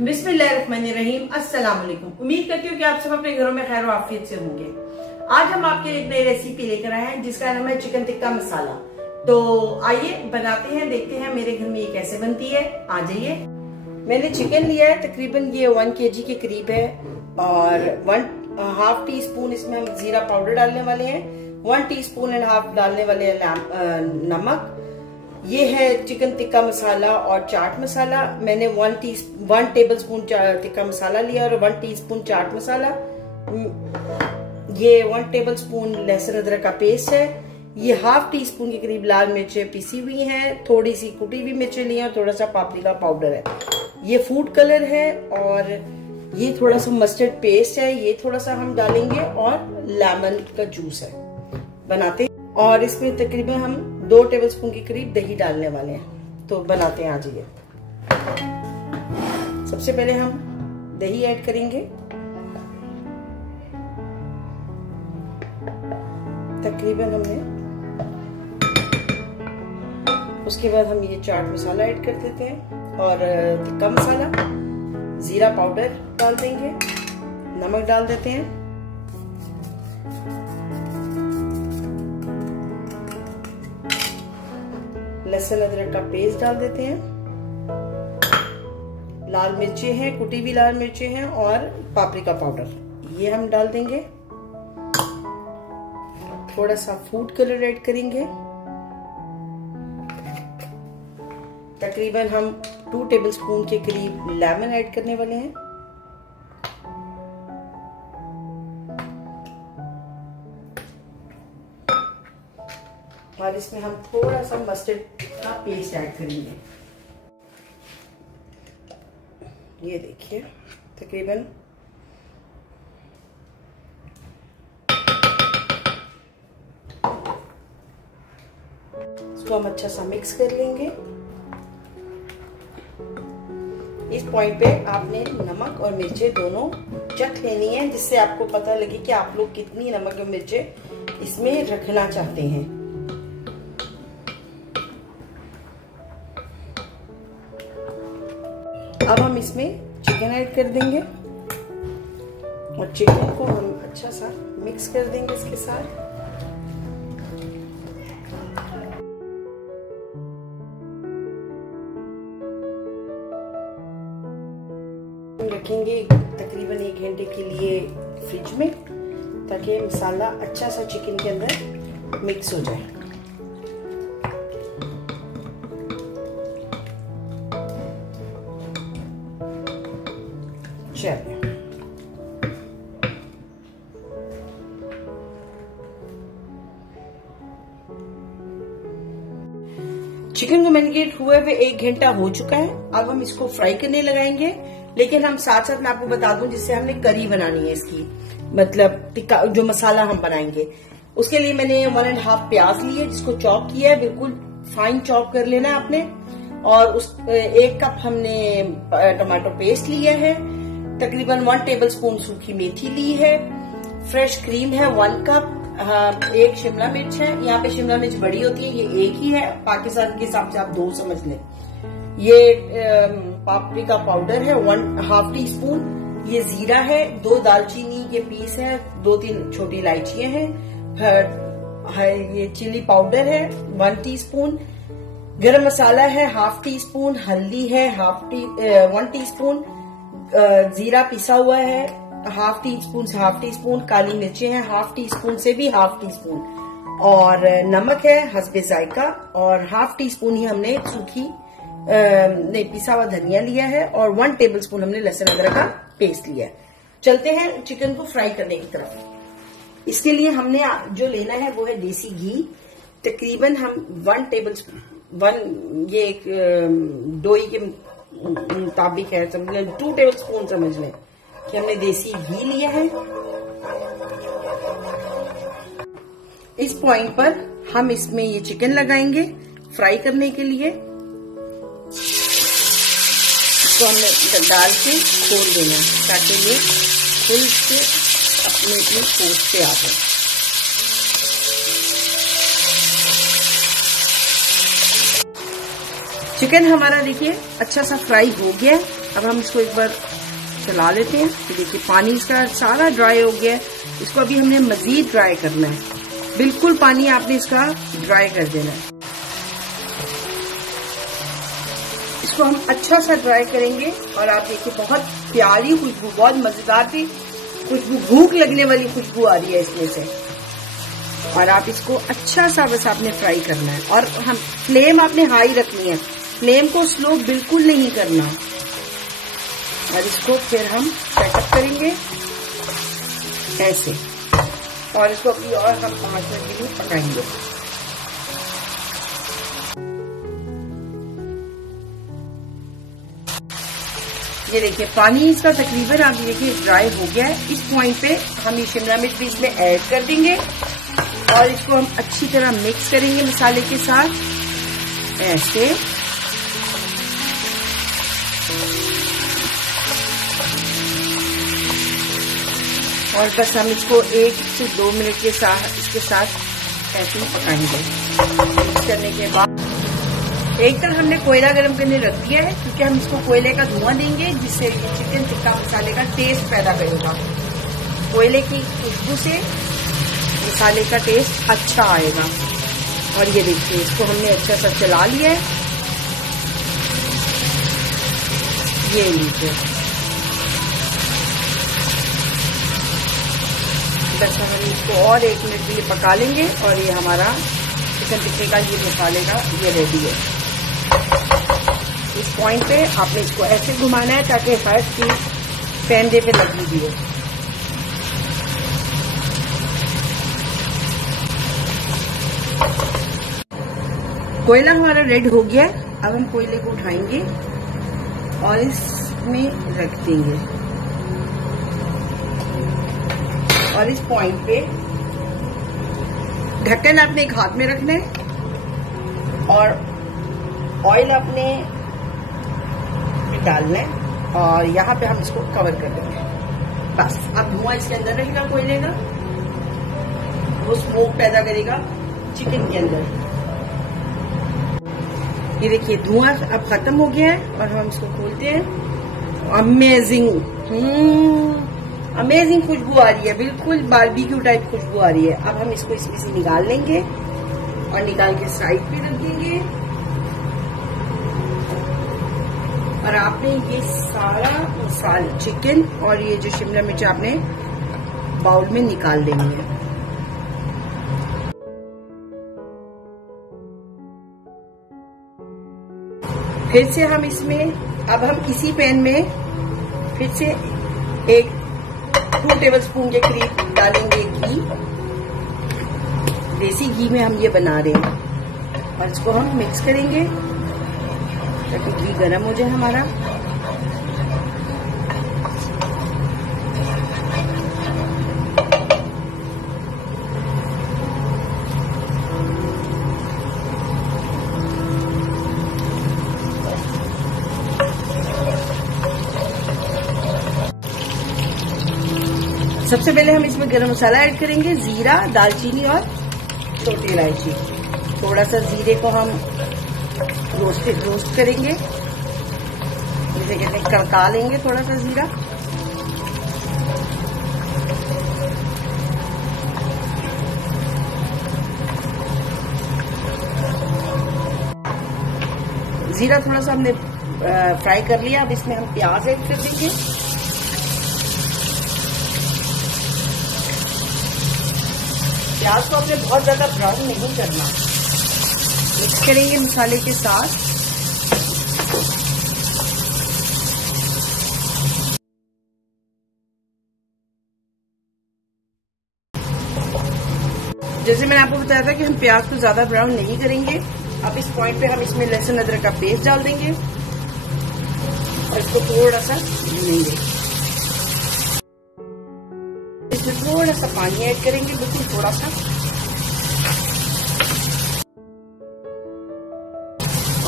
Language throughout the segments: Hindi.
बिस्मिल्लाहिर्रहमानिर्रहीम। अस्सलाम वालेकुम। उम्मीद करती हूँ कि आप सब अपने घरों में खैर और आफियत से होंगे। आज हम आपके लिए एक नई रेसिपी लेकर आए हैं जिसका नाम है चिकन टिक्का मसाला। तो आइए बनाते हैं, देखते हैं मेरे घर में ये कैसे बनती है। आ जाइए। मैंने चिकन लिया है, तकरीबन ये 1 kg के करीब है और 1/2 टीस्पून इसमें हम जीरा पाउडर डालने वाले हैं, 1 टीस्पून एंड हाफ डालने वाले हैं नमक। ये है चिकन टिक्का मसाला और चाट मसाला। मैंने 1 टेबलस्पून टिक्का मसाला लिया और 1 टीस्पून चाट मसाला। ये 1 टेबलस्पून लहसुन अदरक का पेस्ट है। ये 1/2 टीस्पून के करीब लाल मिर्चें पिसी हुई हैं, थोड़ी सी कुटी हुई मिर्चें ली हैं और थोड़ा सा पापरिका पाउडर है। ये फूड कलर है और ये थोड़ा सा मस्टर्ड पेस्ट है, ये थोड़ा सा हम डालेंगे और लेमन का जूस है बनाते हैं। और इसमें तकरीबन हम 2 टेबलस्पून के करीब दही डालने वाले हैं। तो बनाते हैं। आ जाइए। सबसे पहले हम दही ऐड करेंगे, तकरीबन हमने। उसके बाद हम ये चाट मसाला ऐड कर देते हैं और टिक्का मसाला, जीरा पाउडर डाल देंगे, नमक डाल देते हैं, लहसुन अदरक का पेस्ट डाल देते हैं, लाल मिर्चें हैं, कुटी हुई लाल मिर्चें हैं और पापरिका पाउडर ये हम डाल देंगे। थोड़ा सा फूड कलर ऐड करेंगे, तकरीबन हम 2 टेबलस्पून के करीब लेमन ऐड करने वाले हैं। और इसमें हम थोड़ा सा मस्टर्ड का पेस्ट ऐड करेंगे। ये देखिए, तकरीबन इसको हम अच्छा सा मिक्स कर लेंगे। इस पॉइंट पे आपने नमक और मिर्चें दोनों चख लेनी है, जिससे आपको पता लगे कि आप लोग कितनी नमक और मिर्चें इसमें रखना चाहते हैं। अब हम इसमें चिकन ऐड कर देंगे और चिकन को हम अच्छा सा मिक्स कर देंगे इसके साथ। रखेंगे तकरीबन 1 घंटे के लिए फ्रिज में, ताकि मसाला अच्छा सा चिकन के अंदर मिक्स हो जाए। चलिए, चिकन को मैरिनेट हुए हुए 1 घंटा हो चुका है। अब हम इसको फ्राई करने लगाएंगे, लेकिन हम साथ साथ मैं आपको बता दूं जिससे हमने करी बनानी है इसकी, मतलब टिक्का जो मसाला हम बनाएंगे। उसके लिए मैंने 1.5 प्याज लिए, जिसको चॉप किया है, बिल्कुल फाइन चॉप कर लेना है आपने। और उस 1 कप हमने टमाटो पेस्ट लिया है, तकरीबन 1 टेबलस्पून सूखी मेथी ली है, फ्रेश क्रीम है 1 कप, 1 शिमला मिर्च है। यहाँ पे शिमला मिर्च बड़ी होती है, ये 1 ही है, पाकिस्तान के हिसाब से आप 2 समझ लें। ये पापरिका पाउडर है 1/2 टीस्पून, ये जीरा है, 2 दालचीनी के पीस है, 2-3 छोटी इलायचियां हैं, ये चिली पाउडर है 1 टीस्पून, गरम मसाला है 1/2 टीस्पून, हल्दी है 1 टीस्पून, जीरा पिसा हुआ है 1/2 टीस्पून से 1/2 टीस्पून, काली मिर्चें हैं 1/2 टीस्पून से भी 1/2 टीस्पून, और नमक है हस्बे जायका, और 1/2 टीस्पून ही हमने सूखी नहीं पिसा हुआ धनिया लिया है, और 1 टेबलस्पून हमने लहसुन अदरक का पेस्ट लिया है। चलते हैं चिकन को फ्राई करने की तरफ। इसके लिए हमने जो लेना है वो है देसी घी। तकरीबन हम 1 टेबलस्पून, ये एक डोई के मुताबिक है, 2 टेबलस्पून समझ लें कि हमने देसी घी लिया है। इस पॉइंट पर हम इसमें ये चिकन लगाएंगे फ्राई करने के लिए। तो हमने डाल के खोल देना ताकि ये खुल के अपने पोस्ट पे आ जाए। चिकन हमारा देखिए अच्छा सा फ्राई हो गया है। अब हम इसको एक बार चला लेते हैं। तो देखिए पानी इसका सारा ड्राई हो गया है। इसको अभी हमने मजीद ड्राई करना है। बिल्कुल पानी आपने इसका ड्राई कर देना है। इसको हम अच्छा सा ड्राई करेंगे और आप देखिए बहुत प्यारी खुशबू, बहुत मजेदार सी खुशबू, भूख लगने वाली खुशबू आ रही है इसमें से। और आप इसको अच्छा सा बस आपने फ्राई करना है और हम फ्लेम आपने हाई रखनी है, फ्लेम को स्लो बिल्कुल नहीं करना। और इसको फिर हम सेटअप करेंगे ऐसे और इसको अभी और हम 5 मिनट के लिए पकाएंगे। ये देखिए पानी इसका तकरीबन आप देखिए ड्राई हो गया है। इस पॉइंट पे हम ये शिमला मिर्च भी इसमें ऐड कर देंगे और इसको हम अच्छी तरह मिक्स करेंगे मसाले के साथ ऐसे। और बस हम इसको 1 से 2 मिनट के साथ इसके साथ ऐसे ही पकाएंगे। मिक्स करने के बाद एक तरफ हमने कोयला गर्म करने रख दिया है क्योंकि हम इसको कोयले का धुआं देंगे जिससे ये चिकन टिक्का मसाले का टेस्ट पैदा करेगा। कोयले की खुशबू से मसाले का टेस्ट अच्छा आएगा। और ये देखिए इसको हमने अच्छा सा चला लिया है। ये लीजिए बस हम इसको और 1 मिनट के लिए पका लेंगे और ये हमारा चिकन टिक्के का ये मसाले का ये रेडी है। इस पॉइंट पे आपने इसको ऐसे घुमाना है ताकि हर चीज पैंदे पे लगी हुई है। कोयला हमारा रेड हो गया है। अब हम कोयले को उठाएंगे और इसमें रख देंगे और इस पॉइंट पे ढक्कन आपने एक हाथ में रखना है और ऑयल आपने डालना है और यहाँ पे हम इसको कवर कर देंगे। बस अब धुआं इसके अंदर रहेगा कोयले का, वो स्मोक पैदा करेगा चिकन के अंदर। ये देखिए धुआं अब खत्म हो गया है और हम इसको खोलते हैं। अमेजिंग अमेजिंग खुशबू आ रही है, बिल्कुल बारबेक्यू टाइप खुशबू आ रही है। अब हम इसको इसमें से निकाल लेंगे और निकाल के साइड पे रख देंगे। और आपने ये सारा मसाला चिकन और ये जो शिमला मिर्च आपने बाउल में निकाल लेनी है। फिर से हम इसमें अब हम इसी पैन में फिर से 2 टेबलस्पून के करीब डालेंगे घी। देसी घी में हम ये बना रहे हैं और इसको हम मिक्स करेंगे ताकि घी गर्म हो जाए हमारा। सबसे पहले हम इसमें गरम मसाला ऐड करेंगे, जीरा, दालचीनी और छोटी इलायची। थोड़ा सा जीरे को हम रोस्ट करेंगे, जिसे कहते हैं कड़का लेंगे थोड़ा सा जीरा। जीरा थोड़ा सा हमने फ्राई कर लिया। अब इसमें हम प्याज ऐड कर देंगे। प्याज को आपने बहुत ज्यादा ब्राउन नहीं करना। मिक्स करेंगे मसाले के साथ। जैसे मैंने आपको बताया था कि हम प्याज को ज्यादा ब्राउन नहीं करेंगे। अब इस पॉइंट पे हम इसमें लहसुन अदरक का पेस्ट डाल देंगे और इसको थोड़ा सा भूनेंगे। इसमें थोड़ा सा पानी ऐड करेंगे, बिल्कुल थोड़ा सा।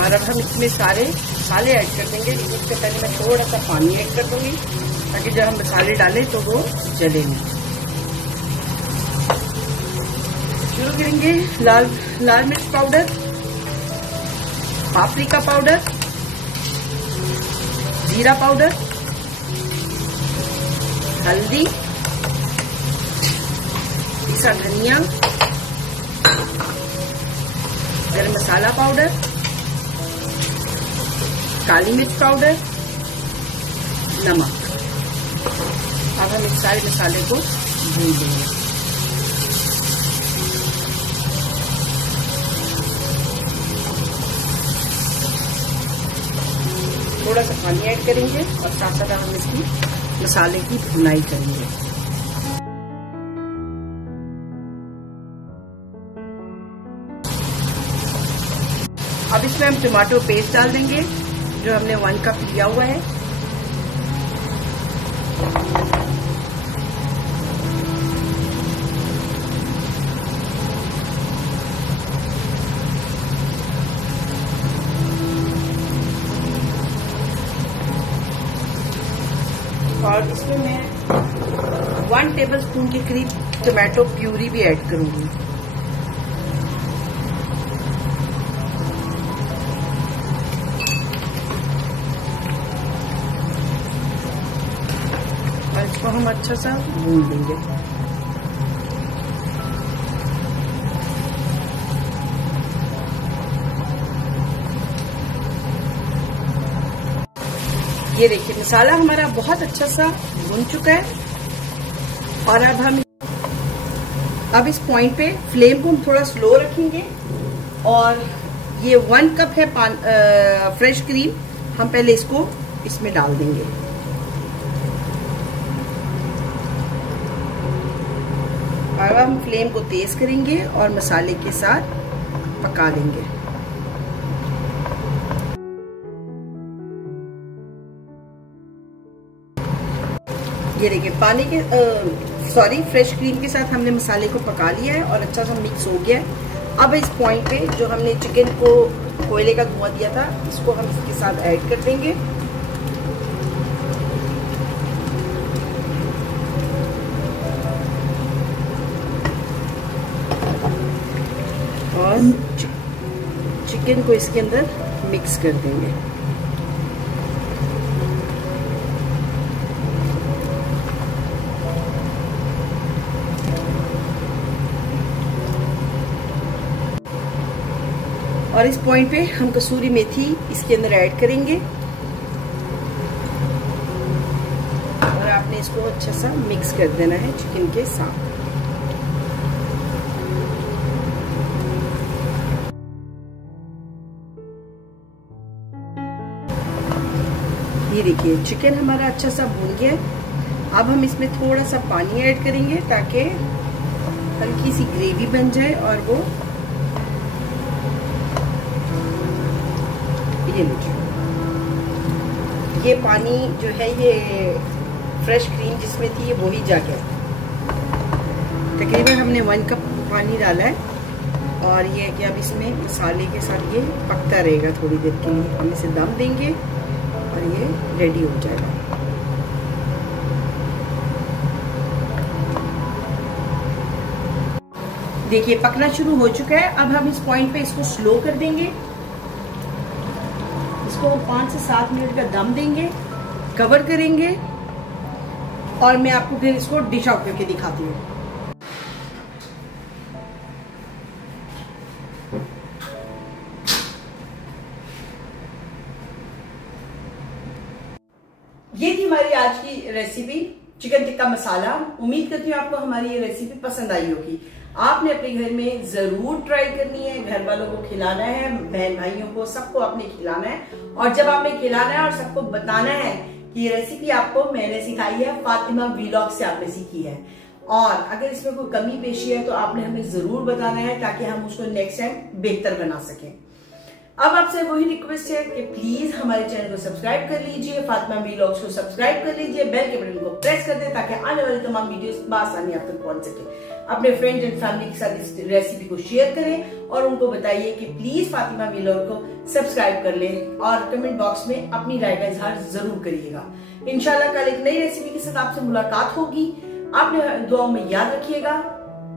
और अब हम इसमें सारे मसाले ऐड कर देंगे। इससे पहले मैं थोड़ा सा पानी ऐड कर दूंगी ताकि जब हम मसाले डालें तो वो जले नहीं। शुरू करेंगे लाल मिर्च पाउडर, पापरिका पाउडर, जीरा पाउडर, हल्दी, पिसा धनिया, गरम मसाला पाउडर, काली मिर्च पाउडर, नमक। अब हम इस सारे मसाले को भून देंगे। थोड़ा सा पानी ऐड करेंगे और साथ साथ हम इसकी मसाले की भुनाई करेंगे। अब इसमें हम टमाटो पेस्ट डाल देंगे जो हमने 1 कप लिया हुआ है। और इसमें मैं 1 टेबलस्पून के करीब टमाटो प्यूरी भी ऐड करूंगी। और इसको हम अच्छा सा भून लेंगे। ये देखिए मसाला हमारा बहुत अच्छा सा भुन चुका है। और अब इस पॉइंट पे फ्लेम को हम थोड़ा स्लो रखेंगे और ये 1 कप है फ्रेश क्रीम, हम पहले इसको इसमें डाल देंगे। और अब हम फ्लेम को तेज करेंगे और मसाले के साथ पका लेंगे। ये देखिए पानी के फ्रेश क्रीम के साथ हमने मसाले को पका लिया है और अच्छा सा मिक्स हो गया है। अब इस पॉइंट पे जो हमने चिकन को कोयले का धुआं दिया था इसको हम इसके साथ ऐड कर देंगे। और चिकन को इसके अंदर मिक्स कर देंगे। और इस पॉइंट पे हम कसूरी मेथी इसके अंदर ऐड करेंगे और आपने इसको अच्छा सा मिक्स कर देना है चिकन के साथ। ये देखिए चिकन हमारा अच्छा सा भून गया है। अब हम इसमें थोड़ा सा पानी ऐड करेंगे ताकि हल्की सी ग्रेवी बन जाए। और वो ये पानी जो है ये फ्रेश क्रीम जिसमें थी ये वही जाके तकरीबन हमने 1 कप पानी डाला है। और ये कि अब इसमें मसाले के साथ ये पकता रहेगा थोड़ी देर के लिए। हम इसे दम देंगे और ये रेडी हो जाएगा। देखिए पकना शुरू हो चुका है। अब हम इस पॉइंट पे इसको स्लो कर देंगे। इसको 5 से 7 मिनट का दम देंगे, कवर करेंगे और मैं आपको फिर इसको डिश आउट करके दिखाती हूँ। ये थी हमारी आज की रेसिपी चिकन टिक्का मसाला। उम्मीद करती हूँ आपको हमारी ये रेसिपी पसंद आई होगी। आपने अपने घर में जरूर ट्राई करनी है, घर वालों को खिलाना है, बहन भाइयों को सबको आपने खिलाना है। और जब आपने खिलाना है और सबको बताना है कि ये रेसिपी आपको मैंने सिखाई है, फातिमा व्लॉग से आपने सीखी है। और अगर इसमें कोई कमी पेशी है तो आपने हमें जरूर बताना है ताकि हम उसको नेक्स्ट टाइम बेहतर बना सकें। अब आपसे वही रिक्वेस्ट है कि प्लीज हमारे चैनल को सब्सक्राइब कर लीजिए, फातिमा व्लॉग्स को सब्सक्राइब कर लीजिए, बेल के बटन को प्रेस कर दें ताकि आने वाली तमाम वीडियोस आसानी आप तक पहुंच सके। अपने फ्रेंड्स एंड फैमिली के साथ इस रेसिपी को शेयर करें और उनको बताइए कि प्लीज फातिमा व्लॉग को सब्सक्राइब कर लें और कमेंट बॉक्स में अपनी राय का इजहार जरूर करिएगा। इंशाल्लाह कल एक नई रेसिपी के साथ आपसे मुलाकात होगी। आपने दुआओं में याद रखिएगा।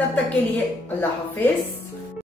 तब तक के लिए अल्लाह हाफिज।